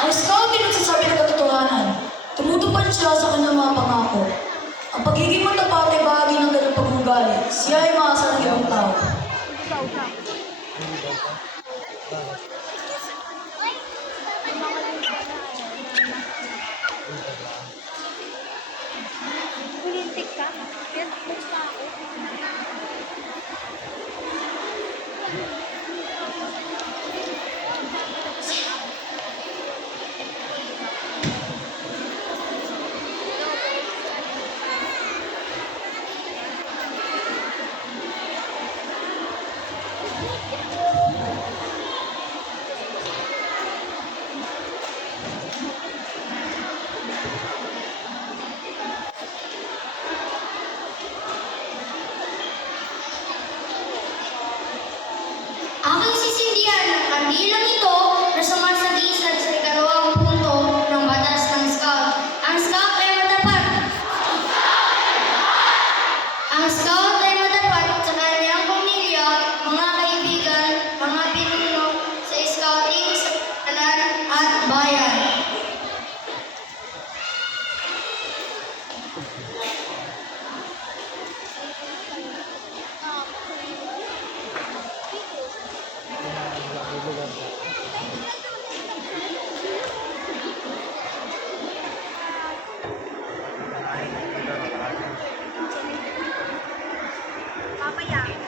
Ang scout ay nagsasabi ng katotohanan. Tumutupad siya sa kanyang mga pangako. Ang pagiging matapat ay bahagi ng kanyang pag-uugali. Siya ay maasar ng ibang tao. Kulintik ka? Kaya basta ako. Aking sisindihan ang kandilang ito na sumasagisag sa ikalawang punto ng batas ng scout. Ang scout ay matapat. Ang scout ay matapat sa kanyang pamilya, mga kaibigan, mga pinuno sa scouting sa kalan at bayan. Mamaya.